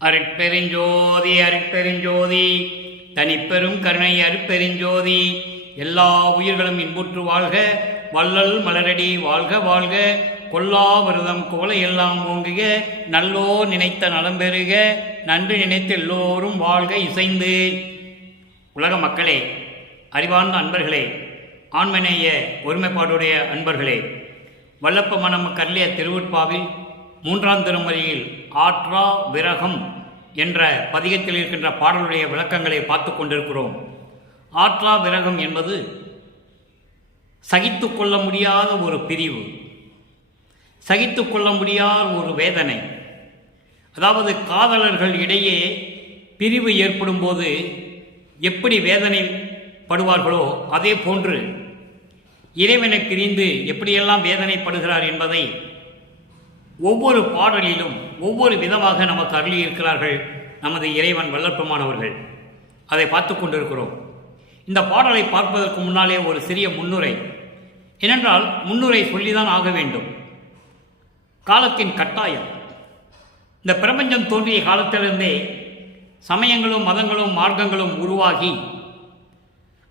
அருட்பெருஞ்சோதி அருட்பெருஞ்சோதி தனிப்பெரும் கருணை அருட்பெருஞ்சோதி. எல்லா உயிர்களும் இன்புற்று வாழ்க, வள்ளல் மலரடி வாழ்க வாழ்க. கொல்லா விரதம் கோலை எல்லாம் ஓங்குக, நல்லோ நினைத்த நலம் பெறுக, நன்று நினைத்து எல்லோரும் வாழ்க இசைந்து. உலக மக்களே, அறிவார்ந்த அன்பர்களே, ஆண்மநேய ஒருமைப்பாடுடைய அன்பர்களே, வல்லப்ப மனம் கருளிய திருவுட்பாவில் 3ஆம் திருமறையில் ஆற்றா விரகம் என்ற பதிகத்தில் இருக்கின்ற பாடலுடைய விளக்கங்களை பார்த்து கொண்டிருக்கிறோம். ஆற்றா விரகம் என்பது சகித்து கொள்ள முடியாத ஒரு பிரிவு, சகித்து கொள்ள முடியாத ஒரு வேதனை. அதாவது காதலர்கள் இடையே பிரிவு ஏற்படும் போது எப்படி வேதனைப்படுவார்களோ அதே போன்று இறைவனை பிரிந்து எப்படியெல்லாம் வேதனைப்படுகிறார் என்பதை ஒவ்வொரு பாடலிலும் ஒவ்வொரு விதமாக நமக்கு அருளியிருக்கிறார்கள் நமது இறைவன் வல்லற்பமானவர்கள். அதை பார்த்து கொண்டிருக்கிறோம். இந்த பாடலை பார்ப்பதற்கு முன்னாலே ஒரு சிறிய முன்னுரை. ஏனென்றால் முன்னுரை சொல்லிதான் ஆக வேண்டும். காலத்தின் கட்டாயம். இந்த பிரபஞ்சம் தோன்றிய காலத்திலிருந்தே சமயங்களும் மதங்களும் மார்க்கங்களும் உருவாகி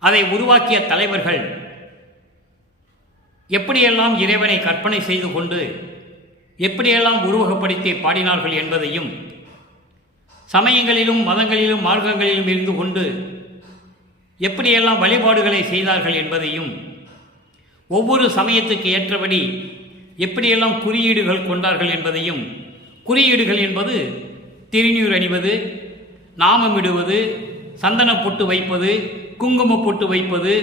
அதை உருவாக்கிய தலைவர்கள் எப்படியெல்லாம் இறைவனை கற்பனை செய்து கொண்டு எப்படியெல்லாம் உருவகப்படுத்தி பாடினார்கள் என்பதையும், சமயங்களிலும் மதங்களிலும் மார்க்கங்களிலும் இருந்து கொண்டு எப்படியெல்லாம் வழிபாடுகளை செய்தார்கள் என்பதையும், ஒவ்வொரு சமயத்துக்கு ஏற்றபடி எப்படியெல்லாம் குறியீடுகள் கொண்டார்கள் என்பதையும், குறியீடுகள் என்பது திருநீர் அணிவது, நாமமிடுவது, சந்தன பொட்டு வைப்பது, குங்கும பொட்டு வைப்பது,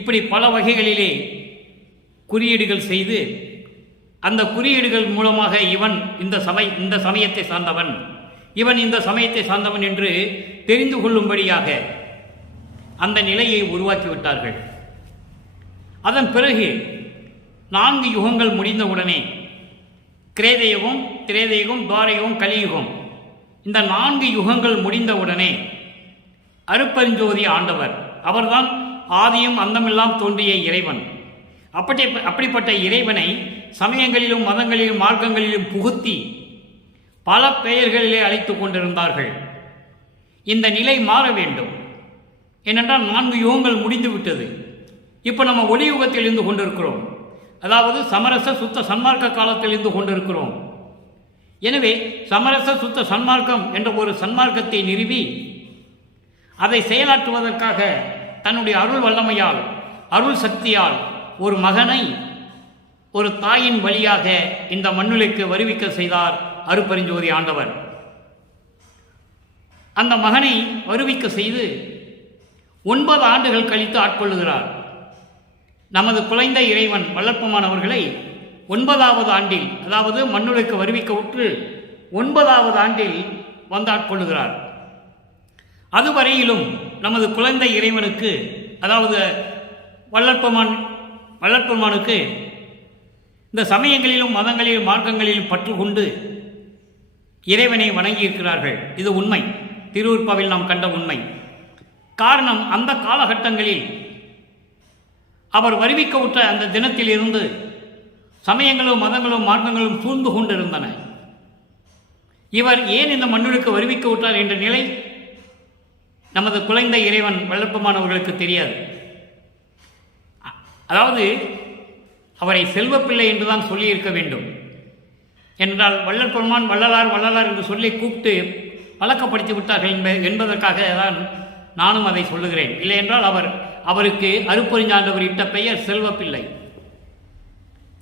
இப்படி பல வகைகளிலே குறியீடுகள் செய்து அந்த குறியீடுகள் மூலமாக இவன் இந்த சமயத்தை சார்ந்தவன், இவன் இந்த சமயத்தை சார்ந்தவன் என்று தெரிந்து கொள்ளும்படியாக அந்த நிலையை உருவாக்கிவிட்டார்கள். அதன் பிறகு 4 யுகங்கள் முடிந்தவுடனே கிரேதயுகம், திரேதயுகம், துவாரயுகம், கலியுகம், இந்த 4 யுகங்கள் முடிந்தவுடனே அருட்பெருஞ்சோதி ஆண்டவர், அவர்தான் ஆதியும் அந்தமெல்லாம் தோன்றிய இறைவன். அப்படிப்பட்ட இறைவனை சமயங்களிலும் மதங்களிலும் மார்க்கங்களிலும் புகுத்தி பல பெயர்களிலே அழைத்து கொண்டிருந்தார்கள். இந்த நிலை மாற வேண்டும். ஏனென்றால் 4 யுகங்கள் முடிந்து விட்டது. இப்போ நம்ம ஒளியுகத்தில் இருந்து கொண்டிருக்கிறோம். அதாவது சமரச சுத்த சன்மார்க்க காலத்தில் இருந்து கொண்டிருக்கிறோம். எனவே சமரச சுத்த சன்மார்க்கம் என்ற ஒரு சன்மார்க்கத்தை நிறுவி அதை செயலாற்றுவதற்காக தன்னுடைய அருள் வல்லமையால், அருள் சக்தியால் ஒரு மகனை ஒரு தாயின் வழியாக இந்த மண்ணுலைக்கு வருவிக்க செய்தார் அருட்பெருஞ்சோதி ஆண்டவர். அந்த மகனை வருவிக்க செய்து 9 ஆண்டுகள் கழித்து ஆட்கொள்ளுகிறார். நமது குலைந்த இறைவன் வல்லற்பமானவர்களை 9வது ஆண்டில், அதாவது மண்ணுலைக்கு வருவிக்க உற்று 9வது ஆண்டில் வந்து ஆட்கொள்ளுகிறார். அதுவரையிலும் நமது குலைந்த இறைவனுக்கு, அதாவது வல்லற்பெருமானுக்கு இந்த சமயங்களிலும் மதங்களிலும் மார்க்கங்களிலும் பற்று கொண்டு இறைவனை வணங்கியிருக்கிறார்கள். இது உண்மை, திருவுற்பாவில் நாம் கண்ட உண்மை. காரணம், அந்த காலகட்டங்களில் அவர் வருவிக்க உற்ற அந்த தினத்தில் இருந்து சமயங்களும் மதங்களும் மார்க்கங்களும் சூழ்ந்து கொண்டிருந்தன. இவர் ஏன் இந்த மண்ணுக்கு வருவிக்க உற்றார் என்ற நிலை நமது குலைந்த இறைவன் வல்லற்பமானவர்களுக்கு தெரியாது. அதாவது அவரை செல்வப்பிள்ளை என்றுதான் சொல்லியிருக்க வேண்டும். என்றால் வள்ளற்பெருமான் வள்ளலார் வள்ளலார் என்று சொல்லி கூப்பிட்டு பழக்கப்படுத்தி விட்டார்கள் என்பதற்காக தான் நானும் அதை சொல்லுகிறேன். இல்லை என்றால் அவருக்கு அருட்பெருஞ்சாண்டவர் இட்ட பெயர் செல்வப்பிள்ளை.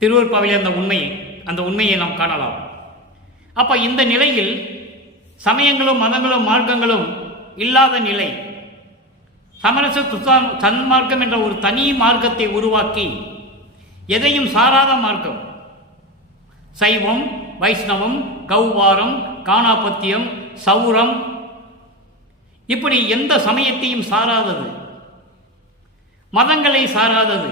திருவருட்பாவிலே அந்த உண்மையை நாம் காணலாம். அப்போ இந்த நிலையில் சமயங்களும் மதங்களும் மார்க்கங்களும் இல்லாத நிலை, சமரச சன்மார்க்கம் என்ற ஒரு தனி மார்க்கத்தை உருவாக்கி, எதையும் சாராத மார்க்கம், சைவம், வைஷ்ணவம், கௌவாரம், காணாபத்தியம், சௌரம், இப்படி எந்த சமயத்தையும் சாராதது, மதங்களை சாராதது,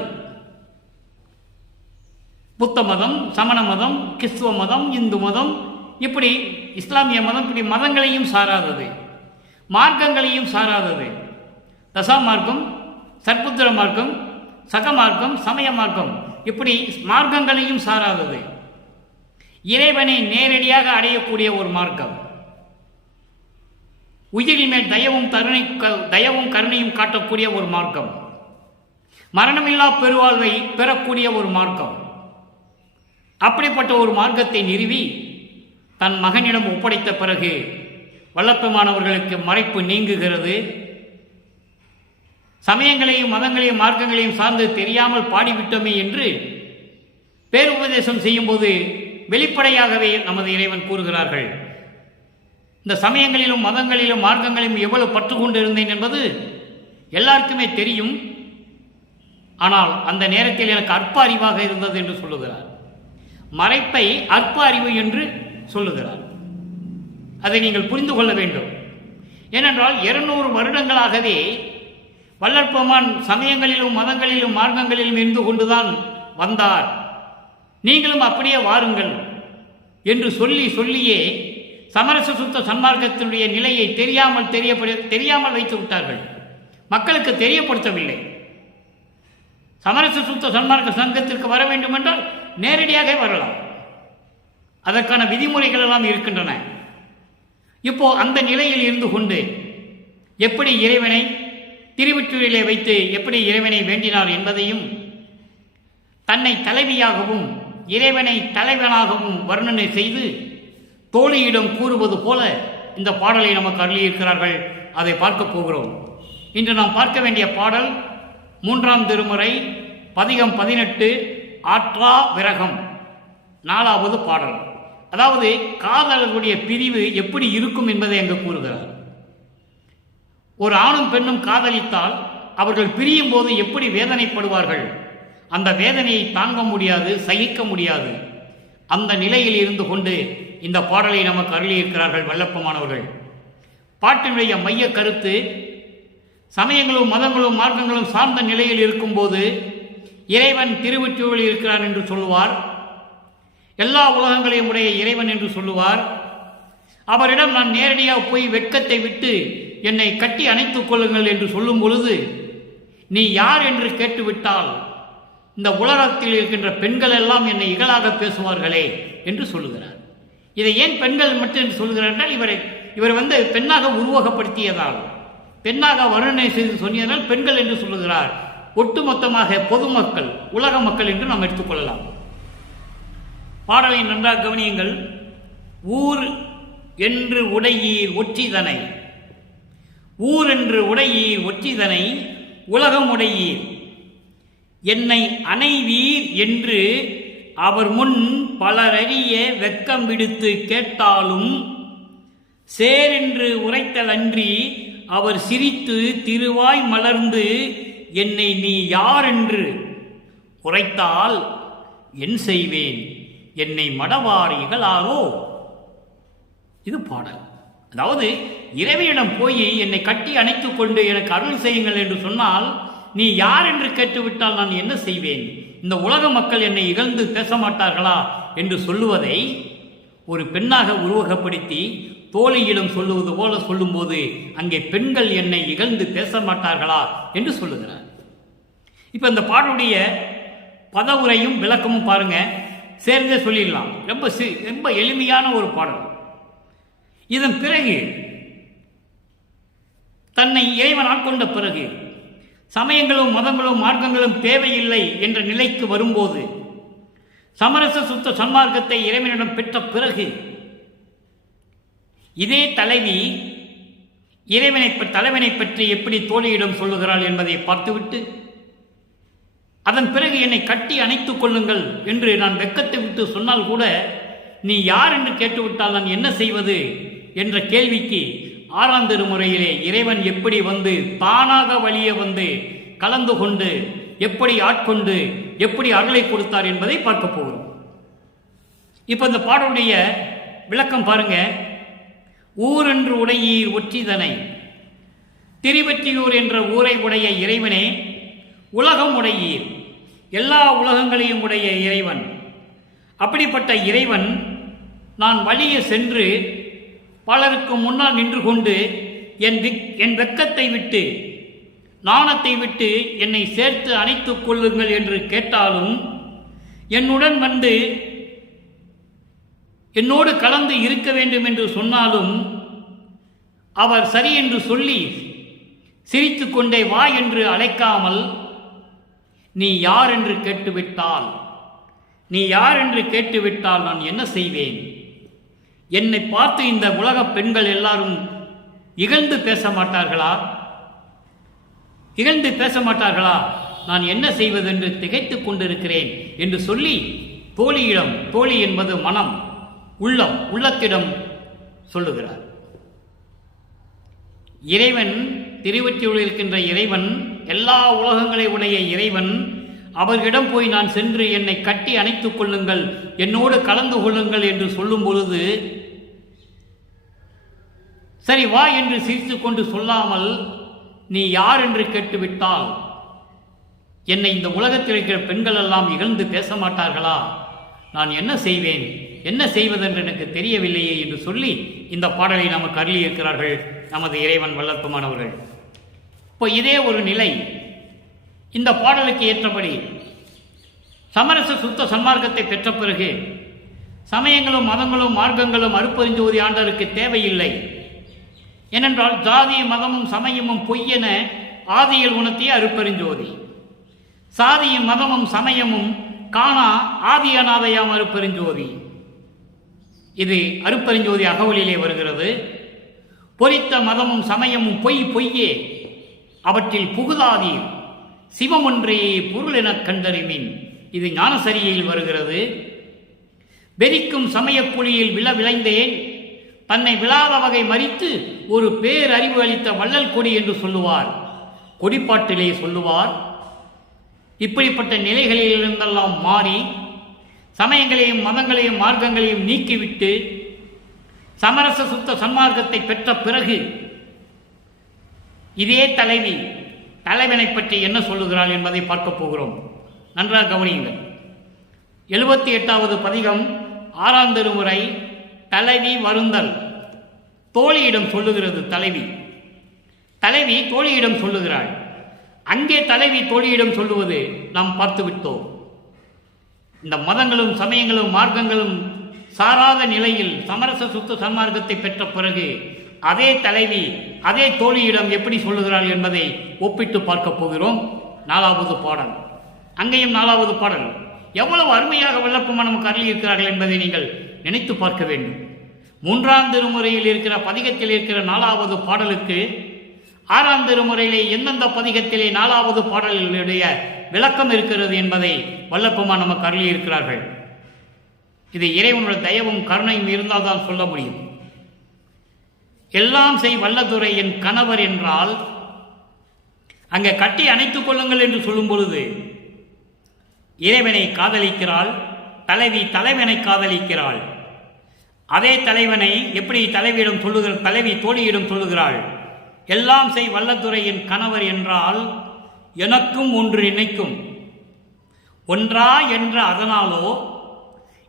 புத்த மதம், சமண மதம், கிறிஸ்துவ மதம், இந்து மதம், இப்படி இஸ்லாமிய மதம், இப்படி மதங்களையும் சாராதது, மார்க்கங்களையும் சாராதது, தசா மார்க்கம், சற்புத்திர மார்க்கம், சக மார்க்கம், சமய மார்க்கம், இப்படி மார்க்கங்களையும் சாராதது, இறைவனை நேரடியாக அடையக்கூடிய ஒரு மார்க்கம். உயிரின் மேல் தயவும் கருணையும் காட்டக்கூடிய ஒரு மார்க்கம், மரணமில்லா பெருவாழ்வை பெறக்கூடிய ஒரு மார்க்கம். அப்படிப்பட்ட ஒரு மார்க்கத்தை நிறுவி தன் மகனிடம் ஒப்படைத்த பிறகு வல்லப்பெருமானவர்களுக்கு மறைப்பு நீங்குகிறது. சமயங்களையும் மதங்களையும் மார்க்கங்களையும் சார்ந்து தெரியாமல் பாடிவிட்டோமே என்று பேருபதேசம் செய்யும்போது வெளிப்படையாகவே நமது இறைவன் கூறுகிறார்கள். இந்த சமயங்களிலும் மதங்களிலும் மார்க்கங்களிலும் எவ்வளவு பற்று கொண்டு இருந்தேன் என்பது எல்லாருக்குமே தெரியும். ஆனால் அந்த நேரத்தில் எனக்கு அற்ப அறிவாக இருந்தது என்று சொல்லுகிறார். மறைப்பை அற்ப அறிவு என்று சொல்லுகிறார். அதை நீங்கள் புரிந்து கொள்ள வேண்டும். ஏனென்றால் 200 வருடங்களாகவே வல்லற்பெருமான் சமயங்களிலும் மதங்களிலும் மார்க்கங்களிலும் இருந்து கொண்டுதான் வந்தார். நீங்களும் அப்படியே வாருங்கள் என்று சொல்லியே சமரச சுத்த சன்மார்க்கத்தினுடைய நிலையை தெரியாமல் வைத்து விட்டார்கள். மக்களுக்கு தெரியப்படுத்தவில்லை. சமரச சுத்த சன்மார்க்க சங்கத்திற்கு வர வேண்டும் என்றால் நேரடியாக வரலாம். அதற்கான விதிமுறைகள் எல்லாம் இருக்கின்றன. இப்போ அந்த நிலையில் இருந்து கொண்டு எப்படி இறைவனை திருவொற்றியூரிலே வைத்து எப்படி இறைவனை வேண்டினார் என்பதையும் தன்னை தலைவியாகவும் இறைவனை தலைவனாகவும் வர்ணனை செய்து தோழியிடம் கூறுவது போல இந்த பாடலை நமக்கு அருளியிருக்கிறார்கள். அதை பார்க்க போகிறோம். இன்று நாம் பார்க்க வேண்டிய பாடல் 3ஆம் திருமுறை பதிகம் 18 ஆற்றா விரகம் 4வது பாடல். அதாவது காதலர்களுடைய பிரிவு எப்படி இருக்கும் என்பதை அங்கு கூறுகிறார். ஒரு ஆணும் பெண்ணும் காதலித்தால் அவர்கள் பிரியும் போது எப்படி வேதனைப்படுவார்கள், அந்த வேதனையை தாங்க முடியாது, சகிக்க முடியாது. அந்த நிலையில் இருந்து கொண்டு இந்த பாடலை நமக்கு அருளியிருக்கிறார்கள் வல்லப்பெருமானவர்கள். பாட்டினுடைய மைய கருத்து சமயங்களும் மதங்களும் மார்க்கங்களும் சார்ந்த நிலையில் இருக்கும்போது இறைவன் திருவொற்றியூரில் இருக்கிறார் என்று சொல்லுவார். எல்லா உலகங்களையும் உடைய இறைவன் என்று சொல்லுவார். அவரிடம் நான் நேரடியாக போய் வெட்கத்தை விட்டு என்னை கட்டி அணைத்துக் கொள்ளுங்கள் என்று சொல்லும் பொழுது நீ யார் என்று கேட்டுவிட்டால் இந்த உலகத்தில் இருக்கின்ற பெண்கள் எல்லாம் என்னை இகழாக பேசுவார்களே என்று சொல்லுகிறார். இதை ஏன் பெண்கள் மட்டும் என்று சொல்கிறார் என்றால் இவர் பெண்ணாக உருவகப்படுத்தியதால், பெண்ணாக வர்ணனை செய்து சொன்னதால் பெண்கள் என்று சொல்லுகிறார். ஒட்டுமொத்தமாக பொதுமக்கள், உலக மக்கள் என்று நாம் எடுத்துக்கொள்ளலாம். பாடலை நன்றாக கவனியுங்கள். ஊர் என்று உடையீர் ஒற்றிதனை, ஊர் என்று உடையீர் ஒற்றிதனை உலகம் உடையீர், என்னை அணைவீர் என்று அவர் முன் பலரறிய வெக்கம் விடுத்து கேட்டாலும் சேரென்று உரைத்தலன்றி அவர் சிரித்து திருவாய் மலர்ந்து என்னை நீ யார் என்று உரைத்தால் என் செய்வேன், என்னை மடவார் இகழாரோ. இது பாடல். அதாவது இறைவனிடம் போய் என்னை கட்டி அணைத்துக் கொண்டு எனக்கு அருள் செய்யுங்கள் என்று சொன்னால் நீ யார் என்று கேட்டுவிட்டால் நான் என்ன செய்வேன், இந்த உலக மக்கள் என்னை இகழ்ந்து பேச மாட்டார்களா என்று சொல்லுவதை ஒரு பெண்ணாக உருவகப்படுத்தி தோழியிடம் சொல்லுவது போல சொல்லும்போது அங்கே பெண்கள் என்னை இகழ்ந்து பேச மாட்டார்களா என்று சொல்லுகிறார். இப்போ இந்த பாடலுடைய பதவுரையும் விளக்கமும் பாருங்க, சேர்ந்தே சொல்லிடலாம். ரொம்ப எளிமையான ஒரு பாடல். இதன் பிறகு தன்னை இறைவன் ஆட்கொண்ட பிறகு சமயங்களும் மதங்களும் மார்க்கங்களும் தேவையில்லை என்ற நிலைக்கு வரும்போது சமரச சுத்த சன்மார்க்கத்தை இறைவனிடம் பெற்ற பிறகு இதே தலைவி தலைவனை பற்றி எப்படி தோழியிடம் சொல்லுகிறாள் என்பதை பார்த்துவிட்டு அதன் பிறகு என்னை கட்டி அணைத்துக் கொள்ளுங்கள் என்று நான் வெட்கத்தை விட்டு சொன்னால் கூட நீ யார் என்று கேட்டுவிட்டால் நான் என்ன செய்வது என்ற கேள்விக்கு 6ஆம் திருமுறையிலே இறைவன் எப்படி தானாக வழியே கலந்து கொண்டு எப்படி ஆட்கொண்டு எப்படி அருளை கொடுத்தார் என்பதை பார்க்க போகிறோம். இப்போ இந்த பாடலுடைய விளக்கம் பாருங்க. ஊர் என்று உடையீர் ஒற்றிதனை, திருவொற்றியூர் என்ற ஊரை உடைய இறைவனே உலகம் உடையீர், எல்லா உலகங்களையும் உடைய இறைவன். அப்படிப்பட்ட இறைவன் நான் வழியே சென்று பலருக்கு முன்னால் நின்று கொண்டு என் வெட்கத்தை விட்டு நாணத்தை விட்டு என்னை சேர்த்து அணைத்துக் கொள்ளுங்கள் என்று கேட்டாலும் என்னுடன் என்னோடு கலந்து இருக்க வேண்டும் என்று சொன்னாலும் அவர் சரி என்று சொல்லி சிரித்துக்கொண்டே வா என்று அழைக்காமல் நீ யார் என்று கேட்டுவிட்டால் நான் என்ன செய்வேன்? என்னை பார்த்து இந்த உலக பெண்கள் எல்லாரும் இகழ்ந்து பேச மாட்டார்களா? நான் என்ன செய்வதென்று திகைத்துக் கொண்டிருக்கிறேன் என்று சொல்லி தோழியிடம், தோழி என்பது மனம், உள்ளத்திடம் சொல்லுகிறார். இறைவன், திருவொற்றியூரில் இருக்கின்ற இறைவன், எல்லா உலகங்களை உடைய இறைவன், அவர்களிடம் போய் நான் சென்று என்னை கட்டி அணைத்துக் கொள்ளுங்கள், என்னோடு கலந்து கொள்ளுங்கள் என்று சொல்லும் பொழுது சரி வா என்று சிரித்துக் கொண்டு சொல்லாமல் நீ யார் என்று கேட்டுவிட்டால் என்னை இந்த உலகத்தில் இருக்கிற பெண்கள் எல்லாம் இகழ்ந்து பேச மாட்டார்களா? நான் என்ன செய்வேன், என்ன செய்வதென்று எனக்கு தெரியவில்லையே என்று சொல்லி இந்த பாடலை நமக்கு அருளியிருக்கிறார்கள் நமது இறைவன் வல்லற்பமானவர்கள். இப்போ இதே ஒரு நிலை இந்த பாடலுக்கு ஏற்றபடி சமரச சுத்த சன்மார்க்கத்தை பெற்ற பிறகு சமயங்களும் மதங்களும் மார்க்கங்களும் அருட்பெருஞ்சோதி ஆண்டவருக்கு தேவையில்லை. ஏனென்றால் ஜாதியும் மதமும் சமயமும் பொய்யென ஆதியில் உணர்த்திய அருட்பெருஞ்சோதி, சாதியும் மதமும் சமயமும் காணா ஆதியநாதையாம் அருட்பெருஞ்சோதி. இது அருட்பெருஞ்சோதி அகவலிலே வருகிறது. பொறித்த மதமும் சமயமும் பொய்யே, அவற்றில் புகுதாதீர், சிவம் ஒன்றே பொருள் எனக் கண்டறிமின். இது ஞானசரியில் வருகிறது. வெறிக்கும் சமயப்புலியில் விளைந்தேன், தன்னை விழாத வகை மறித்து ஒரு பேரறிவு அளித்த வள்ளல் கொடி என்று சொல்லுவார், கொடிப்பாட்டிலே சொல்லுவார். இப்படிப்பட்ட நிலைகளிலிருந்தெல்லாம் மாறி சமயங்களையும் மதங்களையும் மார்க்கங்களையும் நீக்கிவிட்டு சமரச சுத்த சன்மார்க்கத்தை பெற்ற பிறகு இதே தலைவனை பற்றி என்ன சொல்லுகிறாள் என்பதை பார்க்க போகிறோம். நன்றாக கவனியுங்கள். 78வது பதிகம் 6ஆம் திருமுறை தலைவி வருந்தல். தோழியிடம் சொல்லுகிறது தலைவி தோழியிடம் சொல்லுகிறாள். அங்கே தலைவி தோழியிடம் சொல்லுவது நாம் பார்த்துவிட்டோம். இந்த மதங்களும் சமயங்களும் மார்க்கங்களும் சாராத நிலையில் சமரச சுத்த சன்மார்க்கத்தை பெற்ற பிறகு அதே தலைவி அதே தோழியிடம் எப்படி சொல்லுகிறாள் என்பதை ஒப்பிட்டு பார்க்க போகிறோம். 4வது பாடல், அங்கேயும் 4வது பாடல் எவ்வளவு அருமையாக வல்லற்பமா நமக்கு அருளியிருக்கிறார்கள் என்பதை நீங்கள் நினைத்து பார்க்க வேண்டும். 3ஆம் திருமுறையில் இருக்கிற பதிகத்தில் இருக்கிற 4வது பாடலுக்கு 6ஆம் திருமுறையிலே எந்தெந்த பதிகத்திலே 4வது பாடலுடைய விளக்கம் இருக்கிறது என்பதை வல்லற்பமா நமக்கு அருளியிருக்கிறார்கள். இது இறைவனுடைய தயவும் கருணையும் இருந்தால் தான் சொல்ல முடியும். எல்லாம் செய் வல்லதுரை என் கணவர் என்றால் அங்கே கட்டி அணைத்துக் கொள்ளுங்கள் என்று சொல்லும் பொழுது இறைவனை காதலிக்கிறாள் தலைவனை காதலிக்கிறாள். அதே தலைவனை எப்படி தலைவி தோழியிடம் சொல்லுகிறாள், எல்லாம் செய் வல்லதுரை என் கணவர் என்றால் எனக்கும் ஒன்று நினைக்கும், ஒன்றா என்ற அதனாலோ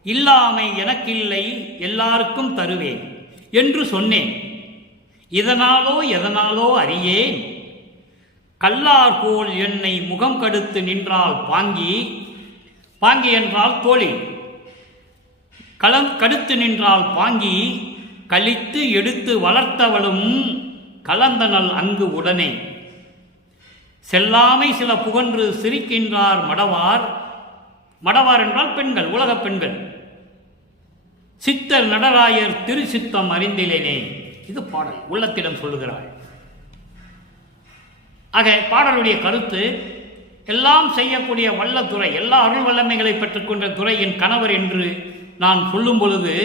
இல்லாமை எனக்கில்லை எல்லாருக்கும் தருவேன் என்று சொன்னேன், இதனாலோ எதனாலோ அறியேன், கல்லார் போல் என்னை முகம் கடுத்து நின்றால் பாங்கி என்றால் தோழி, கடுத்து நின்றால் பாங்கி, கழித்து எடுத்து வளர்த்தவளும் கலந்தனல் அங்கு உடனே, செல்லாமை சில புகன்று சிரிக்கின்றார் மடவார் என்றால் பெண்கள், உலகப் பெண்கள். சித்தர் நடராயர் திரு சித்தம் அறிந்திலேனே. இது பாடல் உள்ளத்திடம் சொல்லுகிறாள். ஆக பாடலுடைய கருத்து, எல்லாம் செய்யக்கூடிய வல்லதுரை, எல்லா அருள் வல்லமைகளை பெற்றுக்கொண்ட துறை என் கணவர் என்று நான் சொல்லும் பொழுது,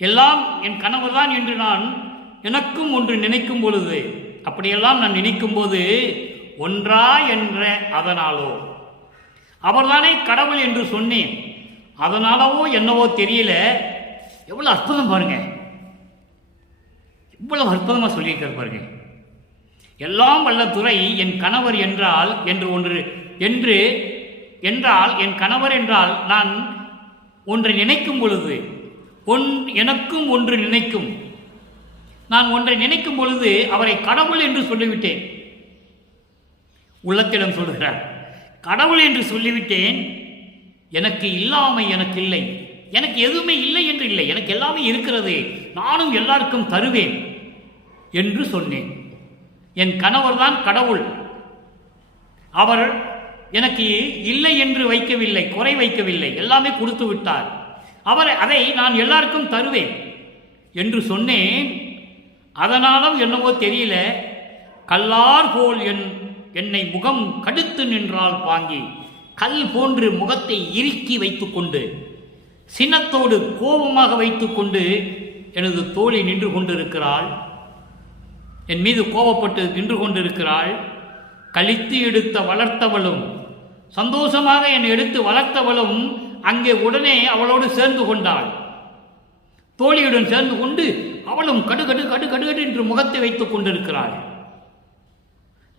எல்லாம் என் கணவர் தான் என்று நான் எனக்கும் ஒன்று நினைக்கும் பொழுது, அப்படியெல்லாம் நான் நினைக்கும் போது ஒன்றா என்ற அதனாலோ, அவர்தானே கடவுள் என்று சொன்னேன், அதனாலவோ என்னவோ தெரியல. எவ்வளவு அற்புதம் பாருங்க, இவ்வளவு அற்புதமாக சொல்லியிருக்கிற பாருங்க. எல்லாம் வல்ல துறை என் கணவர் என்றால் என்றால் என் கணவர் என்றால் நான் ஒன்றை நினைக்கும் பொழுது எனக்கும் ஒன்று நினைக்கும், நான் ஒன்றை நினைக்கும் பொழுது அவரை கடவுள் என்று சொல்லிவிட்டேன். உள்ளத்திடம் சொல்கிறார், கடவுள் என்று சொல்லிவிட்டேன், எனக்கு இல்லாமை எனக்கு இல்லை, எனக்கு எதுவுமே இல்லை என்று இல்லை, எனக்கு எல்லாமே இருக்கிறது, நானும் எல்லாருக்கும் தருவேன் என்று சொன்னேன். என் கணவர் தான் கடவுள். அவர் எனக்கு இல்லை என்று வைக்கவில்லை, குறை வைக்கவில்லை, எல்லாமே கொடுத்து விட்டார். அதை நான் எல்லாருக்கும் தருவேன் என்று சொன்னேன். அதனாலும் என்னவோ தெரியல, கல்லார் போல் என்னை முகம் கடுத்து நின்றால் பாங்கி, கல் போன்று முகத்தை இறுக்கி வைத்துக்கொண்டு, சினத்தோடு கோபமாக வைத்துக்கொண்டு எனது தோழி நின்று கொண்டிருக்கிறாள். என் மீது கோபப்பட்டு நின்று கொண்டிருக்கிறாள். கழித்து எடுத்த வளர்த்தவளும், சந்தோஷமாக என்னை எடுத்து வளர்த்தவளும் அங்கே உடனே அவளோடு சேர்ந்து கொண்டாள். தோழியுடன் சேர்ந்து கொண்டு அவளும் கடுகடு கடுகடு என்று முகத்தை வைத்துக் கொண்டிருக்கிறாள்.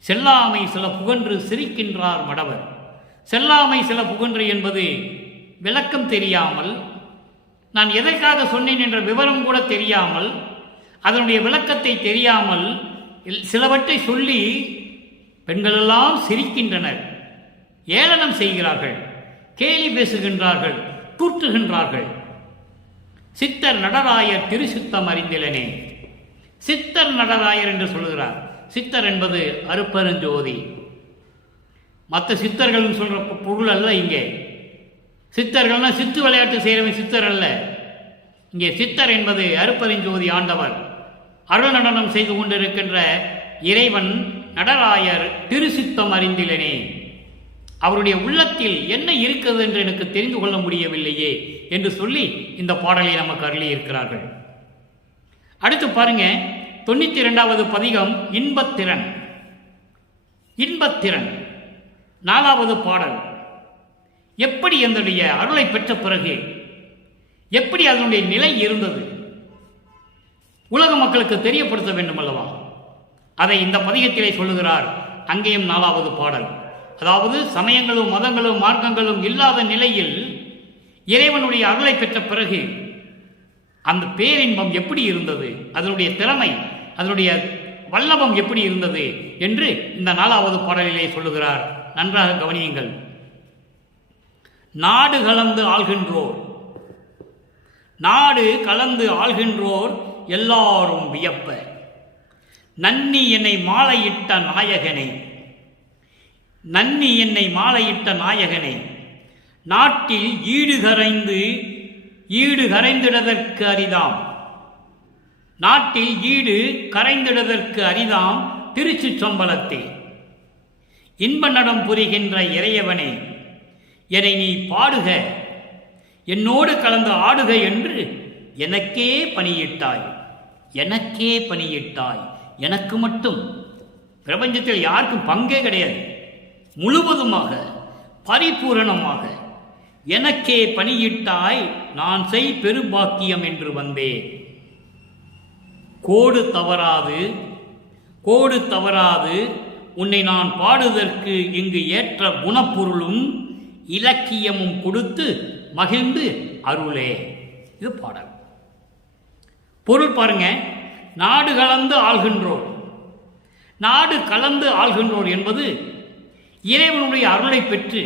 செல்லாமை சில புகன்று சிரிக்கின்றார் மடவர். செல்லாமை சில புகன்று என்பது விளக்கம் தெரியாமல், நான் எதற்காக சொன்னேன் என்ற விவரம் கூட தெரியாமல், அதனுடைய விளக்கத்தை தெரியாமல் சிலவற்றை சொல்லி பெண்களெல்லாம் சிரிக்கின்றனர், ஏளனம் செய்கிறார்கள், கேலி பேசுகின்றார்கள், தூற்றுகின்றார்கள். சித்தர் நடராயர் திருசித்தம் அறிந்திலனே. சித்தர் நடராயர் என்று சொல்கிறார். சித்தர் என்பது அருப்பெருஞ்சோதி. மற்ற சித்தர்கள் சொல்ற பொருள் அல்ல. இங்கே சித்தர்கள்னா சித்து விளையாட்டு செய்கிறவன் சித்தர் அல்ல. இங்கே சித்தர் என்பது அருப்பெருஞ்சோதி ஆண்டவர், அருள் நடனம் செய்து கொண்டிருக்கின்ற இறைவன் நடராயர் திருசித்தம் அறிந்திலனே. அவருடைய உள்ளத்தில் என்ன இருக்கிறது என்று எனக்கு தெரிந்து கொள்ள முடியவில்லையே என்று சொல்லி இந்த பாடலை நமக்கு அருளி இருக்கிறார்கள். அடுத்து பாருங்க, 92வது பதிகம் இன்பத்திறன். இன்பத்திறன் 4வது பாடல். எப்படி அதனுடைய அருளை பெற்ற பிறகு எப்படி அதனுடைய நிலை இருந்தது உலக மக்களுக்கு தெரியப்படுத்த வேண்டும் அல்லவா? அதை இந்த பதிகத்திலே சொல்லுகிறார். அங்கேயும் 4வது பாடல். அதாவது சமயங்களும் மதங்களும் மார்க்கங்களும் இல்லாத நிலையில் இறைவனுடைய அருளை பெற்ற பிறகு அந்த பேரின்பம் எப்படி இருந்தது, அதனுடைய திறமை, அதனுடைய வல்லபம் எப்படி இருந்தது என்று இந்த 4வது பாடலிலே சொல்லுகிறார். நன்றாக கவனியுங்கள். நாடு கலந்து ஆள்கின்றோர், நாடு கலந்து ஆள்கின்றோர் எல்லாரும் வியப்ப, நன்னி என்னை மாலையிட்ட நாயகனே, நன்னி என்னை மாலையிட்ட நாயகனே, நாட்டில் ஈடு கரைந்திடதற்கு அரிதாம், நாட்டில் ஈடு கரைந்திடதற்கு அரிதாம் திருச்சிற்றம்பலத்தே, இன்ப நடம் புரிகின்ற இறையவனே, என்னை நீ பாடுக, என்னோடு கலந்து ஆடுக என்று எனக்கே பணியிட்டாய், எனக்கே பணியிட்டாய். எனக்கு மட்டும், பிரபஞ்சத்தில் யாருக்கும் பங்கே கிடையாது, முழுவதுமாக பரிபூரணமாக எனக்கே பணியிட்டாய், நான் செய் பெருபாக்கியம் என்று வந்தேன். கோடு தவறாது உன்னை நான் பாடுவதற்கு இங்கு ஏற்ற குணப்பொருளும் இலக்கியமும் கொடுத்து மகிழ்ந்து அருளே. இது பாடல். பொருள் பாருங்க. நாடு கலந்து ஆள்கின்றோர், நாடு கலந்து ஆள்கின்றோர் என்பது இறைவனுடைய அருளை பெற்று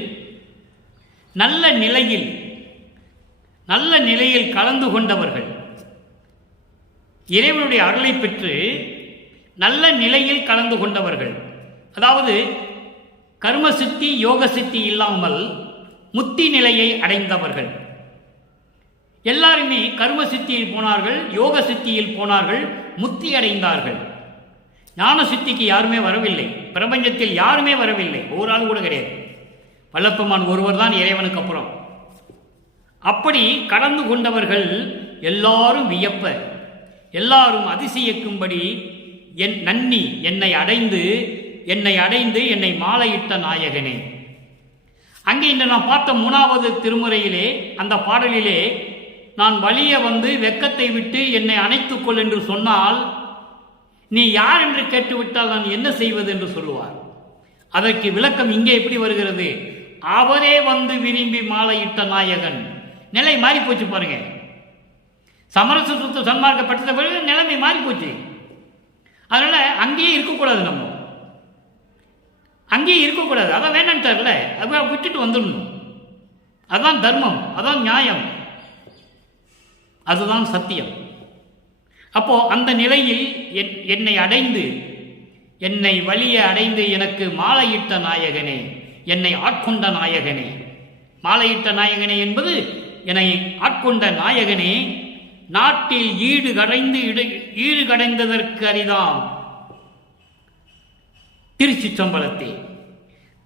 நல்ல நிலையில் கலந்து கொண்டவர்கள், இறைவனுடைய அருளை பெற்று நல்ல நிலையில் கலந்து கொண்டவர்கள். அதாவது கர்ம சித்தி யோக சித்தி இல்லாமல் முத்தி நிலையை அடைந்தவர்கள். எல்லாருமே கர்ம சித்தியில் போனார்கள், யோக சித்தியில் போனார்கள், முத்தி அடைந்தார்கள். ஞான சித்திக்கு யாருமே வரவில்லை, பிரபஞ்சத்தில் யாருமே வரவில்லை, ஒரு ஆள் கூட கிடையாது. வல்லப்பெருமான் ஒருவர் தான் இறைவனுக்கு அப்புறம். அப்படி கடந்து கொண்டவர்கள் எல்லாரும் வியப்ப, எல்லாரும் அதிசயிக்கும்படி நன்னி என்னை அடைந்து என்னை மாலையிட்ட நாயகனே. அங்கே இன்று நான் பார்த்த 3வது திருமுறையிலே அந்த பாடலிலே, நான் வலிய வந்து வெக்கத்தை விட்டு என்னை அணைத்துக்கொள் என்று சொன்னால், நீ யார் என்று கேட்டுவிட்டால் நான் என்ன செய்வது என்று சொல்லுவார். அதற்கு விளக்கம் இங்கே எப்படி வருகிறது? அவரே வந்து விரும்பி மாலையிட்ட நாயகன். நிலை மாறி போச்சு பாருங்க. சமரச சுத்த சன்மார்க்கப்பட்ட பிறகு நிலைமை மாறி போச்சு. அதனால அங்கேயே இருக்கக்கூடாது, நம்ம அங்கேயே இருக்கக்கூடாது. அதான் வேண்டான்ட்டார்ல, அதை விட்டுட்டு வந்துடணும். அதுதான் தர்மம், அதான் நியாயம், அதுதான் சத்தியம். அப்போ அந்த நிலையில் என்னை அடைந்து, என்னை வலிய அடைந்து எனக்கு மாலையிட்ட நாயகனே, என்னை ஆட்கொண்ட நாயகனே, மாலையிட்ட நாயகனே என்பது என்னை ஆட்கொண்ட நாயகனே, நாட்டில் ஈடு கடைந்ததற்கு அரிதாம்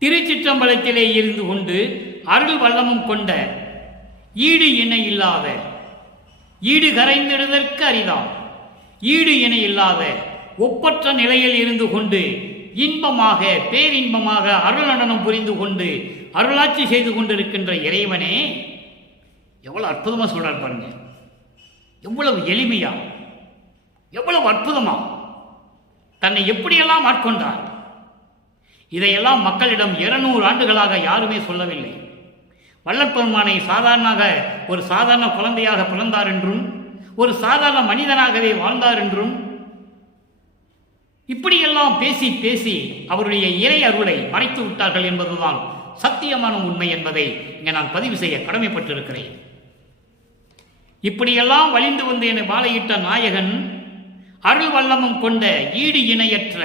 திருச்சிற்றம்பலத்திலே இருந்து கொண்டு அருள் வல்லமும் கொண்ட ஈடு இணை இல்லாத, ஈடு கரைந்திடுதற்கு அரிதாம் ஈடு இணை இல்லாத ஒப்பற்ற நிலையில் இருந்து கொண்டு இன்பமாக, பேரின்பமாக அருள் நடனம் புரிந்து கொண்டு அருளாட்சி செய்து கொண்டிருக்கின்ற இறைவனே, எவ்வளவு அற்புதமா சொல்றார் பாருங்க. எவ்வளவு எளிமையா, எவ்வளவு அற்புதமா தன்னை எப்படியெல்லாம் ஆட்கொண்டார். இதையெல்லாம் மக்களிடம் 200 ஆண்டுகளாக யாருமே சொல்லவில்லை. வள்ளற்பெருமானை ஒரு சாதாரண குழந்தையாக பிறந்தார் என்றும், ஒரு சாதாரண மனிதனாகவே வாழ்ந்தார் என்றும், இப்படியெல்லாம் பேசி பேசி அவருடைய இறை அருளை மறைத்து விட்டார்கள் என்பதுதான் சத்தியமான உண்மை என்பதை இங்கே நான் பதிவு செய்ய கடமைப்பட்டிருக்கிறேன். இப்படியெல்லாம் வலிந்து வந்து என்னை மாலையிட்ட நாயகன் அருள் வல்லமும் கொண்ட ஈடு இணையற்ற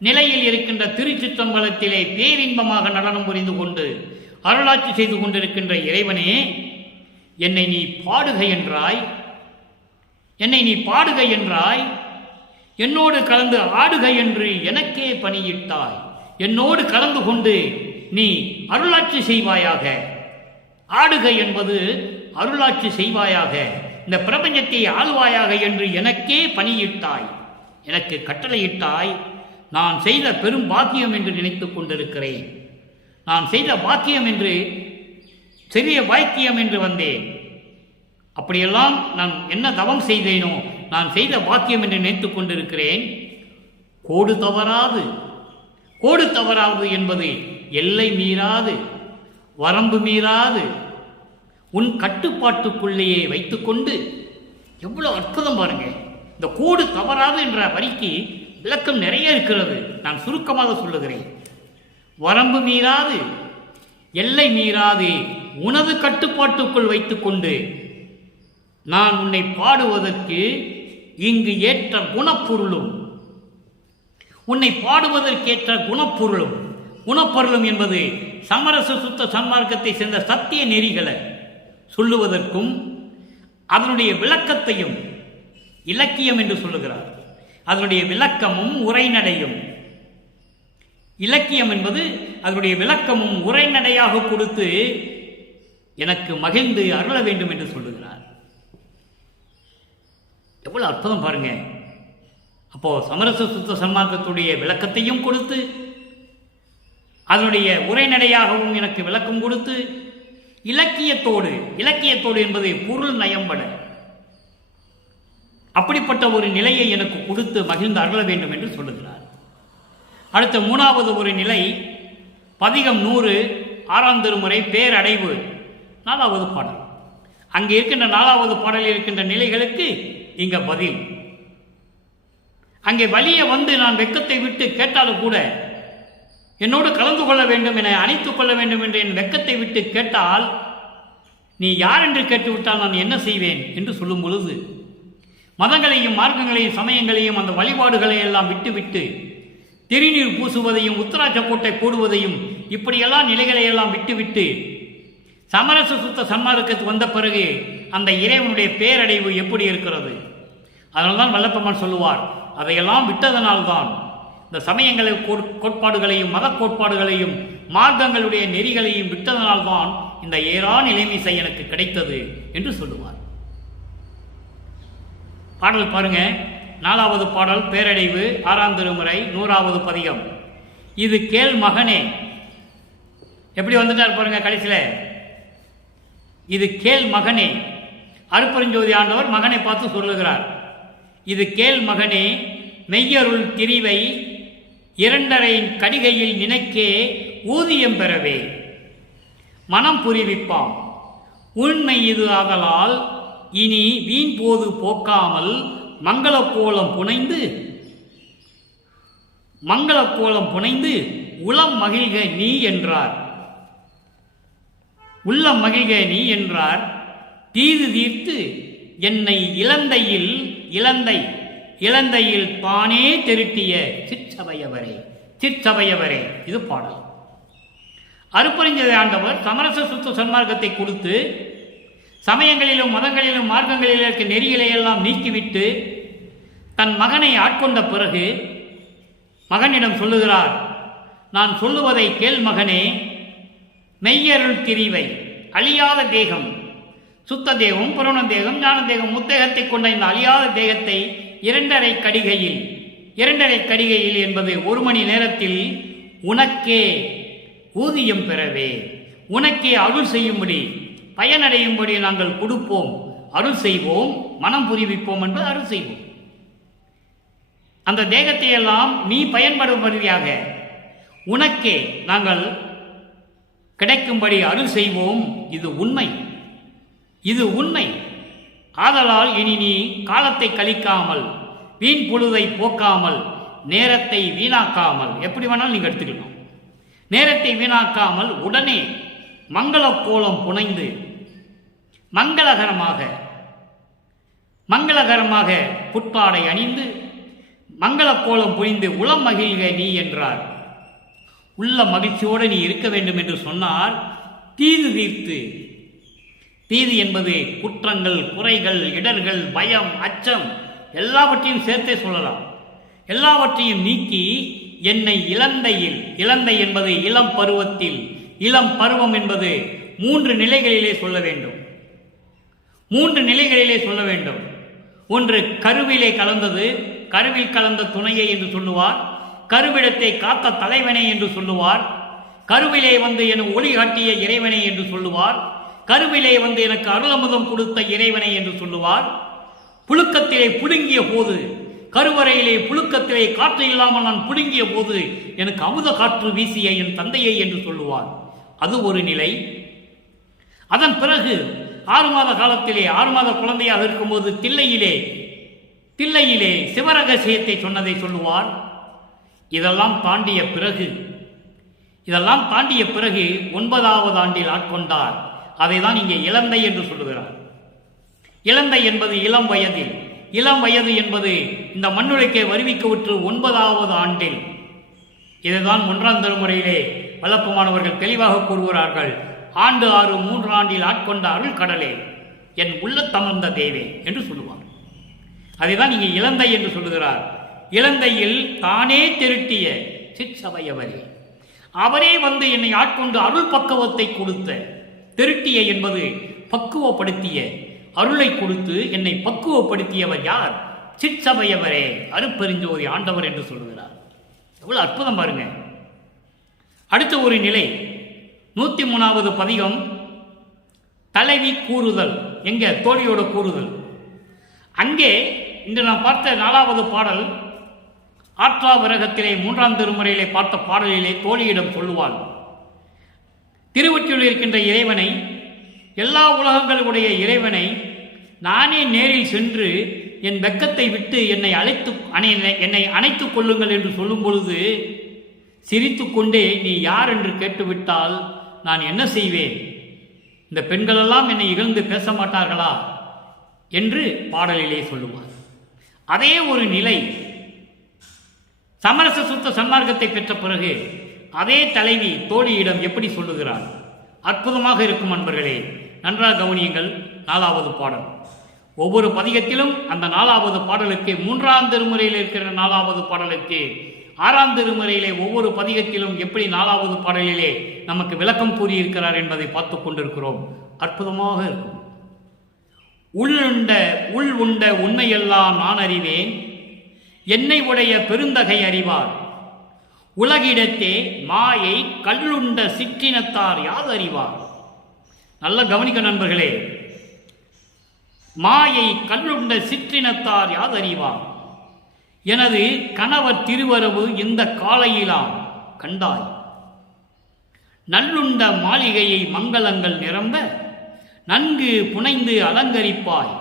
நிலையில் இருக்கின்ற திருச்சிற்றம்பலத்திலே பேரின்பமாக நடனம் புரிந்து கொண்டு அருளாட்சி செய்து கொண்டிருக்கின்ற இறைவனே, என்னை நீ பாடுக என்றாய், என்னோடு கலந்து ஆடுக என்று எனக்கே பணியிட்டாய், என்னோடு கலந்து கொண்டு நீ அருளாட்சி செய்வாயாக. ஆடுக என்பது அருளாட்சி செய்வாயாக, இந்த பிரபஞ்சத்தை ஆளுவாயாக என்று எனக்கே பணியிட்டாய், எனக்கு கட்டளையிட்டாய். நான் செய்த பெரும் பாக்கியம் என்று நினைத்துக் கொண்டிருக்கிறேன். நான் செய்த பாக்கியம் என்று, சிறிய பாக்கியம் என்று வந்தேன். அப்படியெல்லாம் நான் என்ன தவம் செய்தேனோ நான் செய்த பாக்கியம் என்று நினைத்துக் கொண்டிருக்கிறேன். கோடு தவறாது என்பது எல்லை மீறாது, வரம்பு மீறாது, உன் கட்டுப்பாட்டுக்குள்ளேயே வைத்துக்கொண்டு, எவ்வளவு அற்புதம் பாருங்க. இந்த கோடு தவறாது என்ற வரிக்கு விளக்கம் நிறைய இருக்கிறது. நான் சுருக்கமாக சொல்லுகிறேன். வரம்பு மீறாது, எல்லை மீறாது, உனது கட்டுப்பாட்டுக்குள் வைத்துக்கொண்டு நான் உன்னை பாடுவதற்கு இங்கு ஏற்ற குணப்பொருளும், உன்னை பாடுவதற்கேற்ற குணப்பொருளும் என்பது சமரச சுத்த சன்மார்க்கத்தை சேர்ந்த சத்திய நெறிகளை சொல்லுவதற்கும் அதனுடைய விளக்கத்தையும் இலக்கியம் என்று சொல்லுகிறார். அதனுடைய விளக்கமும் உரைநடையும், இலக்கியம் என்பது அதனுடைய விளக்கமும் உரைநடையாக கொடுத்து எனக்கு மகிழ்ந்து அருள வேண்டும் என்று சொல்லுகிறார். எவ்வளவு அற்புதம் பாருங்க. அப்போ சமரச சுத்த சன்மார்க்கத்துடைய விளக்கத்தையும் கொடுத்து, அதனுடைய உரைநடையாகவும் எனக்கு விளக்கம் கொடுத்து, இலக்கியத்தோடு என்பது பொருள் நயம்பட அப்படிப்பட்ட ஒரு நிலையை எனக்கு கொடுத்து மகிழ்ந்து அருள வேண்டும் என்று சொல்லுகிறார். அடுத்த 3வது ஒரு நிலை, பதிகம் 100 6ஆம் திருமுறை பேரடைவு 4வது பாடல். அங்கே இருக்கின்ற 4வது பாடலில் இருக்கின்ற நிலைகளுக்கு இங்க பதில். அங்கே வலிய வந்து நான் வெக்கத்தை விட்டு கேட்டாலும் கூட, என்னோடு கலந்து கொள்ள வேண்டும் என அணைத்துக் கொள்ள வேண்டும் என்று என் வெக்கத்தை விட்டு கேட்டால், நீ யார் என்று கேட்டுவிட்டால் நான் என்ன செய்வேன் என்று சொல்லும் பொழுது, மதங்களையும் மார்க்கங்களையும் சமயங்களையும் அந்த வழிபாடுகளை எல்லாம் விட்டுவிட்டு திருநீர் பூசுவதையும் உத்தராட்ச கோட்டை போடுவதையும் இப்படியெல்லாம் நிலைகளை எல்லாம் விட்டுவிட்டு சமரச சுத்த சன்மார்க்கத்துக்கு வந்த பிறகு அந்த இறைவனுடைய பேரடைவு எப்படி இருக்கிறது? அதனால்தான் வல்லப்பெருமான் சொல்லுவார், அதையெல்லாம் விட்டதனால்தான் இந்த சமயங்களை கோட்பாடுகளையும் மத கோட்பாடுகளையும் மார்க்கங்களுடைய நெறிகளையும் விட்டதனால்தான் இந்த ஏறா நிலைமிசை எனக்கு கிடைத்தது என்று சொல்லுவார். பாடல் பாருங்க, 4வது பாடல் பேரடைவு 6ஆம் திருமுறை 100வது பதிகம். இது கேள் மகனே, எப்படி வந்துட்டார் பாருங்க கடைசியில. இது கேள் மகனே, அருட்பெருஞ்சோதி ஆண்டவர் மகனை பார்த்து சொல்லுகிறார். இது கேள் மகனே, மெய்யருள் திரிவை 2.5 கடிகையில் நினைக்கே ஊதியம் பெறவே மனம் புரிவிப்பாம். உண்மை இது ஆதலால் இனி வீண் போது போக்காமல் மங்களக்கோலம் புனைந்து உளம் மகிழ்க நீ என்றார். உள்ளம் மகிழ்க நீ என்றார். தீது தீர்த்து என்னை இலந்தையில் இலந்தையில் தானே திருட்டிய சிற்சபையவரே இது பாடல். அருப்பெருஞ்சோதி ஆண்டவர் சமரச சுத்த சன்மார்க்கத்தை கொடுத்து சமயங்களிலும் மதங்களிலும் மார்க்கங்களிலும் இருக்க நெறிகளை எல்லாம் நீக்கிவிட்டு தன் மகனை ஆட்கொண்ட பிறகு மகனிடம் சொல்லுகிறார், நான் சொல்லுவதை கேள் மகனே, மெய்யருள் திரிவை அழியாத தேகம், சுத்த தேகம், புரண தேகம், ஞான தேகம், முத்தேகத்தை கொண்ட இந்த அழியாத தேகத்தை 2.5 கடிகையில் என்பது 1 மணி நேரத்தில் உனக்கே ஊதியம் பெறவே, உனக்கே அருள் செய்யும்படி, பயனடையும்படி நாங்கள் கொடுப்போம், அருள் செய்வோம், மனம் புரிவிப்போம் என்பது அருள் செய்வோம். அந்த தேகத்தை எல்லாம் நீ பயன்படும்படியாக உனக்கே நாங்கள் கிடைக்கும்படி அருள் செய்வோம். இது உண்மை. ஆதலால் இனி நீ காலத்தை கழிக்காமல், வீண் பொழுதை போக்காமல், நேரத்தை வீணாக்காமல், எப்படி வேணாலும் நீங்கள் எடுத்துக்கணும், நேரத்தை வீணாக்காமல் உடனே மங்கள கோலம் புனைந்து மங்களகரமாக புட்பாடை அணிந்து மங்கள கோலம் புரிந்து உளம் மகிழ்க நீ என்றார். உள்ள மகிழ்ச்சியோடு நீ இருக்க வேண்டும் என்று சொன்னால் தீது தீர்த்து, தீது என்பது குற்றங்கள், குறைகள், இடர்கள், பயம், அச்சம் எல்லாவற்றையும் சேர்த்தே சொல்லலாம். எல்லாவற்றையும் நீக்கி என்னை இலந்தை என்பது இளம் பருவத்தில், இளம் பருவம் என்பது 3 நிலைகளிலே சொல்ல வேண்டும். 3 நிலைகளிலே சொல்ல வேண்டும். ஒன்று கருவிலே கலந்தது, கருவில் கலந்த துணையை என்று சொல்லுவார். கருவிடத்தை காத்த தலைவனை என்று சொல்லுவார். கருவிலே என ஒளி காட்டிய இறைவனை என்று சொல்லுவார். கருவிலே எனக்கு அருளமுதம் கொடுத்த இறைவனை என்று சொல்லுவார். புழுக்கத்திலே புடுங்கிய போது, கருவறையிலே புழுக்கத்திலே காற்று இல்லாமல் நான் புடுங்கிய போது எனக்கு அமுத காற்று வீசிய என் தந்தையை என்று சொல்லுவார். அது ஒரு நிலை. அதன் பிறகு 6 மாத காலத்திலே, 6 மாத குழந்தையாக இருக்கும்போது தில்லையிலே சிவரகசியத்தை சொன்னதை சொல்லுவார். இதெல்லாம் தாண்டிய பிறகு 9வது ஆண்டில் ஆட்கொண்டார். அதை தான் இங்கே இலந்தை என்று சொல்லுகிறார். இலந்தை என்பது இளம் வயது என்பது இந்த மண்ணுலகை வருவிக்க விட்டு 9வது ஆண்டில். இதுதான் 1ஆம் திருமுறையிலே வல்லப்பமானவர்கள் தெளிவாக கூறுகிறார்கள். ஆண்டு 6 3 ஆண்டில் ஆட்கொண்ட அருள் கடலே என் உள்ள தமர்ந்த தேவே என்று சொல்லுவார். அதைதான் இங்கே இலந்தை என்று சொல்லுகிறார். இலந்தையில் தானே திருட்டிய சிற்சபையவரே, அவரே என்னை ஆட்கொண்டு அருள் பக்குவத்தை கொடுத்த, திருட்டிய என்பது பக்குவப்படுத்திய, அருளை கொடுத்து என்னை பக்குவப்படுத்தியவர் யார்? சிற்சபையவரே, அருப்பெருஞ்சோதி ஆண்டவர் என்று சொல்லுகிறார். எவ்வளவு அற்புதம் பாருங்க. அடுத்த ஒரு நிலை 103வது பதிகம், தலைவி கூறுதல். எங்க? தோழியோட கூறுதல். அங்கே இன்று நாம் பார்த்த 4வது பாடல் ஆற்றா விரகத்திலே 3ஆம் திருமுறையிலே பார்த்த பாடலிலே தோழியிடம் சொல்லுவாள், திருவொற்றியில் இருக்கின்ற இறைவனை, எல்லா உலகங்களுடைய இறைவனை நானே நேரில் சென்று என் வெக்கத்தை விட்டு என்னை அணைத்துக் கொள்ளுங்கள் என்று சொல்லும் பொழுது சிரித்து கொண்டே நீ யார் என்று கேட்டுவிட்டால் நான் என்ன செய்வேன்? இந்த பெண்களெல்லாம் என்னை இகழ்ந்து பேச மாட்டார்களா என்று பாடலிலே சொல்லுவார். அதே ஒரு நிலை சமரச சுத்த சன்மார்க்கத்தை பெற்ற பிறகு அதே தலைவி தோழியிடம் எப்படி சொல்லுகிறார்? அற்புதமாக இருக்கும் அன்பர்களே, நன்றாக கவனியுங்கள். 4வது பாடல். ஒவ்வொரு பதிகத்திலும் அந்த 4வது பாடலுக்கு, 3ஆம் திருமுறையில் இருக்கிற 4வது பாடலுக்கு, 6ஆம் திருமுறையிலே ஒவ்வொரு பதிகத்திலும் எப்படி 4வது பாடலிலே நமக்கு விளக்கம் கூறியிருக்கிறார் என்பதை பார்த்து கொண்டிருக்கிறோம். அற்புதமாக இருக்கும். உள் உண்ட உண்மையெல்லாம் நான் அறிவேன், என்னை உடைய பெருந்தகை அறிவார், உலகிடத்தே மாயை கல்லுண்ட சிற்றினத்தார் யாது அறிவார். நல்ல கவனிக்க நண்பர்களே, மாயை கல்லுண்ட சிற்றினத்தார் யாது அறிவார். எனது கணவர் திருவரவு இந்த காலையிலாம் கண்டாய், நல்லுண்ட மாளிகையை மங்களங்கள் நிரம்ப நன்கு புனைந்து அலங்கரிப்பாய்,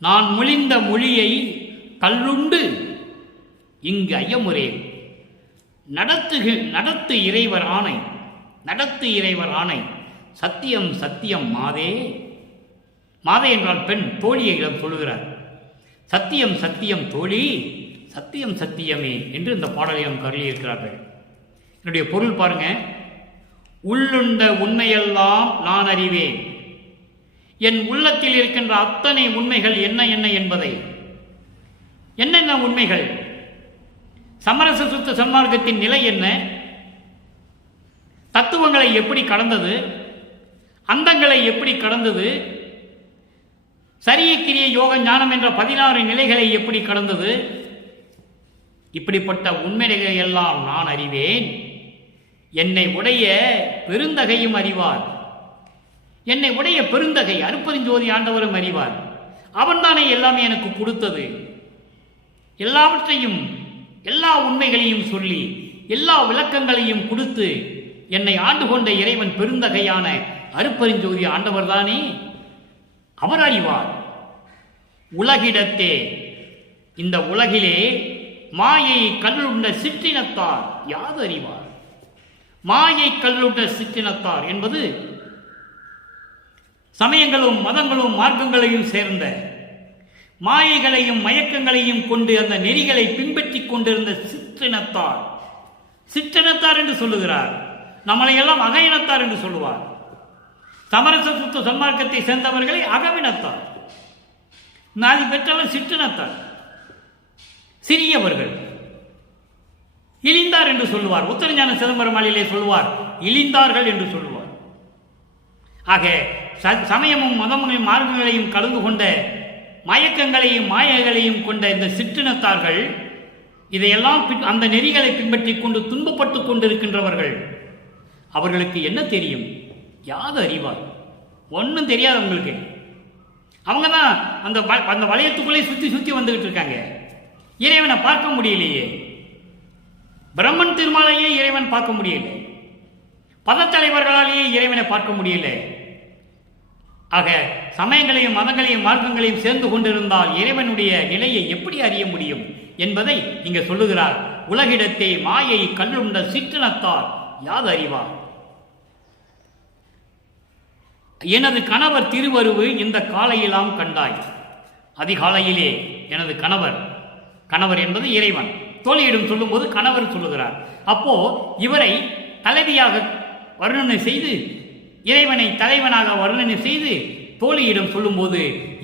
நான் மொழிந்த மொழியை கல்லுண்டு இங்கு ஐயமுறேன், நடத்து இறைவர் ஆணை, சத்தியம் சத்தியம் மாதே. மாதே என்றால் பெண் தோழியிடம் சொல்லுகிறார். சத்தியம் சத்தியம் தோழி, சத்தியம் சத்தியமே என்று இந்த பாடலை நாம் கருளி இருக்கிறார்கள். என்னுடைய பொருள் பாருங்க. உள்ளுண்ட உண்மையெல்லாம் நான் அறிவேன், என் உள்ளத்தில் இருக்கின்ற அத்தனை உண்மைகள் என்ன என்ன என்பதை. என்னென்ன உண்மைகள்? சமரச சுத்த சன்மார்க்கத்தின் நிலை என்ன? தத்துவங்களை எப்படி கடந்தது? அந்தங்களை எப்படி கடந்தது? சரிய கிரிய யோக ஞானம் என்ற 16 நிலைகளை எப்படி கடந்தது? இப்படிப்பட்ட உண்மைகளை எல்லாம் நான் அறிவேன், என்னை உடைய பெருந்தகையும் அறிவார். என்னை உடைய பெருந்தகை அருட்பெருஞ்சோதி ஆண்டவரும் அறிவார். அவன்தானே எல்லாமே எனக்கு கொடுத்தது. எல்லாவற்றையும், எல்லா உண்மைகளையும் சொல்லி எல்லா விளக்கங்களையும் கொடுத்து என்னை ஆண்டு கொண்ட இறைவன் பெருந்தகையான அருட்பெருஞ்சோதி ஆண்டவர் தானே, அவர் அறிவார். உலகிடத்தே, இந்த உலகிலே மாயை கல்லுண்ட சிற்றினத்தார் யாது அறிவார். மாயை கல்லுண்ட சிற்றினத்தார் என்பது சமயங்களும் மதங்களும் மார்க்கங்களையும் சேர்ந்த, மாயைகளையும் மயக்கங்களையும் கொண்டு அந்த நெறிகளை பின்பற்றி கொண்டிருந்த சிற்றினத்தார். சிற்றினத்தார் என்று சொல்லுகிறார். நம்மளை எல்லாம் அகையினத்தார் என்று சொல்லுவார். சமரச சுத்த சன்மார்க்கத்தை சேர்ந்தவர்களை அகவினத்தார், நாதி பெற்றவர் சிற்றினத்தார், சிறியவர்கள். இழிந்தார் என்று சொல்லுவார். உத்தரஞான சிதம்பரமாளிலே சொல்லுவார், இழிந்தார்கள் என்று சொல்லுவார். ஆக சமயமும் மதங்களையும் மார்க்கங்களையும் கலந்து கொண்ட, மயக்கங்களையும் மாயைகளையும் கொண்ட இந்த சிற்றினத்தார்கள் இதையெல்லாம் அந்த நெறிகளை பின்பற்றி கொண்டு துன்பப்பட்டு கொண்டிருக்கின்றவர்கள். அவர்களுக்கு என்ன தெரியும்? யாது அறிவார். ஒன்றும் தெரியாது அவங்களுக்கு. அவங்க தான் அந்த வளையத்துக்குள்ளே சுற்றி சுற்றி வந்துகிட்டு இருக்காங்க. இறைவனை பார்க்க முடியலையே. பிரம்மன் திருமாலையே இறைவன் பார்க்க முடியல. பதத்தலைவர்களாலேயே இறைவனை பார்க்க முடியல. ஆக சமயங்களையும் மதங்களையும் மார்க்கங்களையும் சேர்ந்து கொண்டிருந்தால் இறைவனுடைய நிலையை எப்படி அறிய முடியும் என்பதை இங்க சொல்லுகிறார். உலகிடத்தே மாயை கல்லுண்ட சிற்றினத்தார் யாது அறிவார். எனது கணவர் திருவருவு இந்த காலையெல்லாம் கண்டாய். அதிகாலையிலே எனது கணவர் என்பது இறைவன். தோழியிடம் சொல்லும்போது கணவர் சொல்லுகிறார். அப்போ இவரை தலைவியாக வர்ணனை செய்து, இறைவனை தலைவனாக வர்ணனை செய்து தோழியிடம் சொல்லும்போது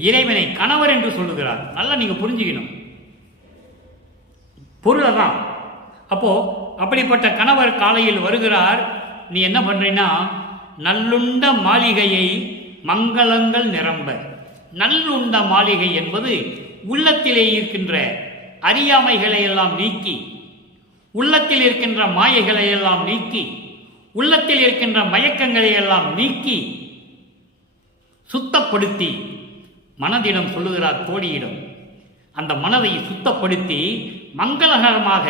இறைவனை கணவர் என்று சொல்லுகிறார். நல்லா நீங்க புரிஞ்சுக்கணும் பொருளை தான். அப்போ அப்படிப்பட்ட கணவர் காலையில் வருகிறார். நீ என்ன பண்றீன்னா, நல்லுண்ட மாளிகையை மங்களங்கள் நிரம்ப. நல்லுண்ட மாளிகை என்பது உள்ளத்திலே இருக்கின்ற அறியாமைகளை எல்லாம் நீக்கி, உள்ளத்தில் இருக்கின்ற மாயைகளை எல்லாம் நீக்கி, உள்ளத்தில் இருக்கின்ற மயக்கங்களை எல்லாம் நீக்கி சுத்தப்படுத்தி, மனதிடம் சொல்லுகிறார் தோழியிடம், அந்த மனதை சுத்தப்படுத்தி மங்களகரமாக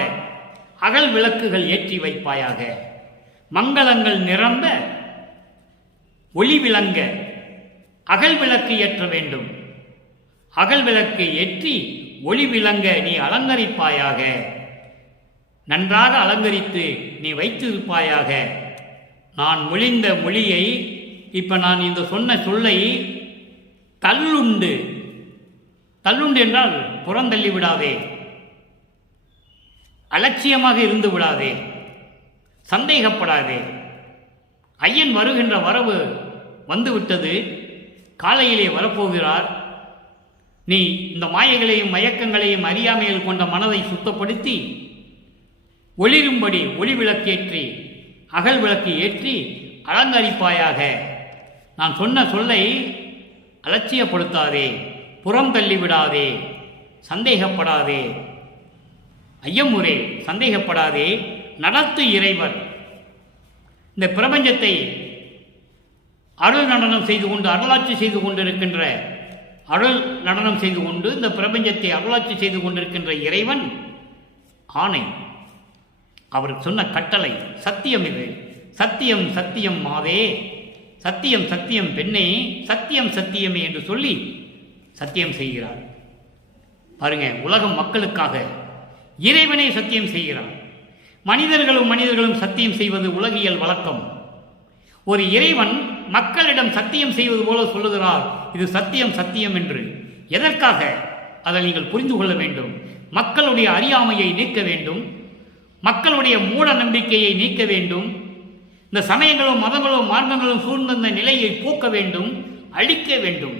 அகல் விளக்குகள் ஏற்றி வைப்பாயாக. மங்களங்கள் நிரம்ப ஒளி விளங்க அகல் விளக்கு ஏற்ற வேண்டும். அகல் விளக்கு ஏற்றி ஒளி விளங்க நீ அலங்கரிப்பாயாக. நன்றாக அலங்கரித்து நீ வைத்திருப்பாயாக. நான் மொழிந்த மொழியை, இப்ப நான் இந்த சொன்ன சொல்லை தள்ளுண்டு என்றால் புறந்தள்ளி விடாதே, அலட்சியமாக இருந்து விடாதே, சந்தேகப்படாதே. ஐயன் வருகின்ற வரவு வந்துவிட்டது, காலையிலே வரப்போகிறார். நீ இந்த மாயைகளையும் மயக்கங்களையும் அறியாமையில் கொண்ட மனதை சுத்தப்படுத்தி ஒளிரும்படி ஒளி விளக்கேற்றி அகல் விளக்கு ஏற்றி அலங்கரிப்பாயாக. நான் சொன்ன சொல்லை அலட்சியப்படுத்தாதே, புறம் தள்ளிவிடாதே, சந்தேகப்படாதே, ஐயமுறை சந்தேகப்படாதே. நடத்து இறைவர். இந்த பிரபஞ்சத்தை அருள் நடனம் செய்து கொண்டு அருளாட்சி செய்து கொண்டிருக்கின்ற, அருள் நடனம் செய்து கொண்டு இந்த பிரபஞ்சத்தை அருளாட்சி செய்து கொண்டிருக்கின்ற இறைவன் ஆணை. அவர் சொன்ன கட்டளை சத்தியம். இது சத்தியம் சத்தியம் மாதே, சத்தியம் சத்தியம் பெண்ணே, சத்தியம் சத்தியமே என்று சொல்லி சத்தியம் செய்கிறார். பாருங்க, உலகம் மக்களுக்காக இறைவனை சத்தியம் செய்கிறார். மனிதர்களும் சத்தியம் செய்வது உலகியல் வழக்கம். ஒரு இறைவன் மக்களிடம் சத்தியம் செய்வது போல சொல்லுகிறார், இது சத்தியம் சத்தியம் என்று. எதற்காக? அதை நீங்கள் புரிந்து கொள்ள வேண்டும். மக்களுடைய அறியாமையை நீக்க வேண்டும். மக்களுடைய மூட நம்பிக்கையை நீக்க வேண்டும். இந்த சமயங்களும் மதங்களும் மார்க்கங்களும் சூழ்ந்த நிலையை போக்க வேண்டும், அழிக்க வேண்டும்.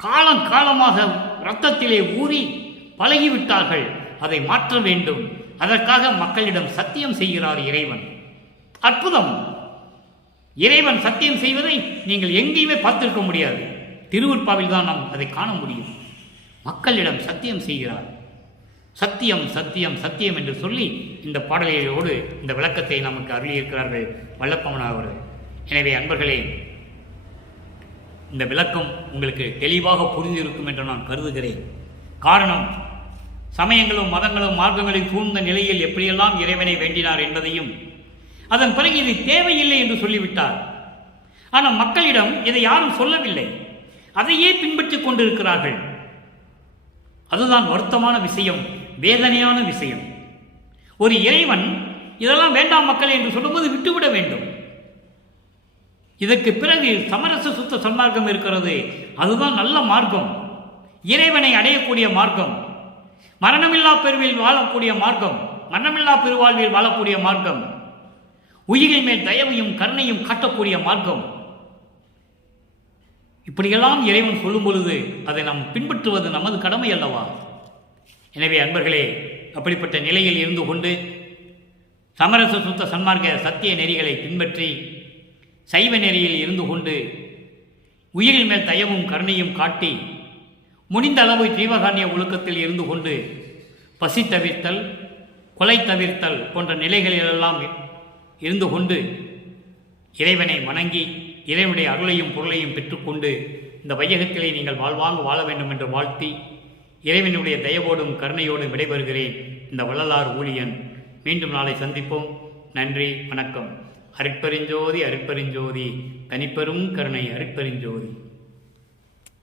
காலம் காலமாக இரத்தத்திலே ஊறி பழகிவிட்டார்கள், அதை மாற்ற வேண்டும். அதற்காக மக்களிடம் சத்தியம் செய்கிறார் இறைவன். அற்புதம்! இறைவன் சத்தியம் செய்வதை நீங்கள் எங்கேயுமே பார்த்திருக்க முடியாது. திருவருட்பாவில் தான் நாம் அதை காண முடியும். மக்களிடம் சத்தியம் செய்கிறார். சத்தியம் சத்தியம் சத்தியம் என்று சொல்லி இந்த பாடலையோடு இந்த விளக்கத்தை நமக்கு அருளியிருக்கிறார்கள் வல்லப்பமனார் அவர்கள். எனவே அன்பர்களே, இந்த விளக்கம் உங்களுக்கு தெளிவாக புரிந்திருக்கும் என்று நான் கருதுகிறேன். காரணம், சமயங்களும் மதங்களும் மார்க்கங்களில் சூழ்ந்த நிலையில் எப்படியெல்லாம் இறைவனை வேண்டினார் என்பதையும், அதன் பிறகு இது தேவையில்லை என்று சொல்லிவிட்டார். ஆனால் மக்களிடம் இதை யாரும் சொல்லவில்லை, அதையே பின்பற்றிக் கொண்டிருக்கிறார்கள். அதுதான் வருத்தமான விஷயம், வேதனையான விஷயம். ஒரு இறைவன் இதெல்லாம் வேண்டாம் மக்கள் என்று சொல்லும்போது விட்டுவிட வேண்டும். இதற்கு பிறகு சமரச சுத்த சன்மார்க்கம் இருக்கிறது. அதுதான் நல்ல மார்க்கம், இறைவனை அடையக்கூடிய மார்க்கம், மரணமில்லா பெருவில் வாழக்கூடிய மார்க்கம், மரணமில்லா பெருவாழ்வில் வாழக்கூடிய மார்க்கம், உயிரின் மேல் தயவையும் கருணையும் காட்டக்கூடிய மார்க்கம். இப்படியெல்லாம் இறைவன் சொல்லும் பொழுது அதை நாம் பின்பற்றுவது நமது கடமை அல்லவா? எனவே அன்பர்களே, அப்படிப்பட்ட நிலையில் இருந்து கொண்டு சமரச சுத்த சன்மார்க்க சத்திய நெறிகளை பின்பற்றி சைவ நெறியில் இருந்து கொண்டு உயிரின் மேல் தயவும் கருணையும் காட்டி முடிந்த அளவு ஜீவகாரண்ய ஒழுக்கத்தில் இருந்து கொண்டு பசி தவிர்த்தல், கொலை தவிர்த்தல் போன்ற நிலைகளிலெல்லாம் இருந்து கொண்டு இறைவனை வணங்கி இறைவனுடைய அருளையும் பொருளையும் பெற்றுக்கொண்டு இந்த வையகத்திலே நீங்கள் வாழ்வாங்க வாழ வேண்டும் என்று வாழ்த்தி இறைவனுடைய தயவோடும் கருணையோடும் விடைபெறுகிறேன். இந்த வள்ளலார் ஊழியன். மீண்டும் நாளை சந்திப்போம். நன்றி, வணக்கம். அருட்பெருஞ்சோதி அருட்பெருஞ்சோதி, தனிப்பெரும் கருணை அருட்பெருஞ்சோதி.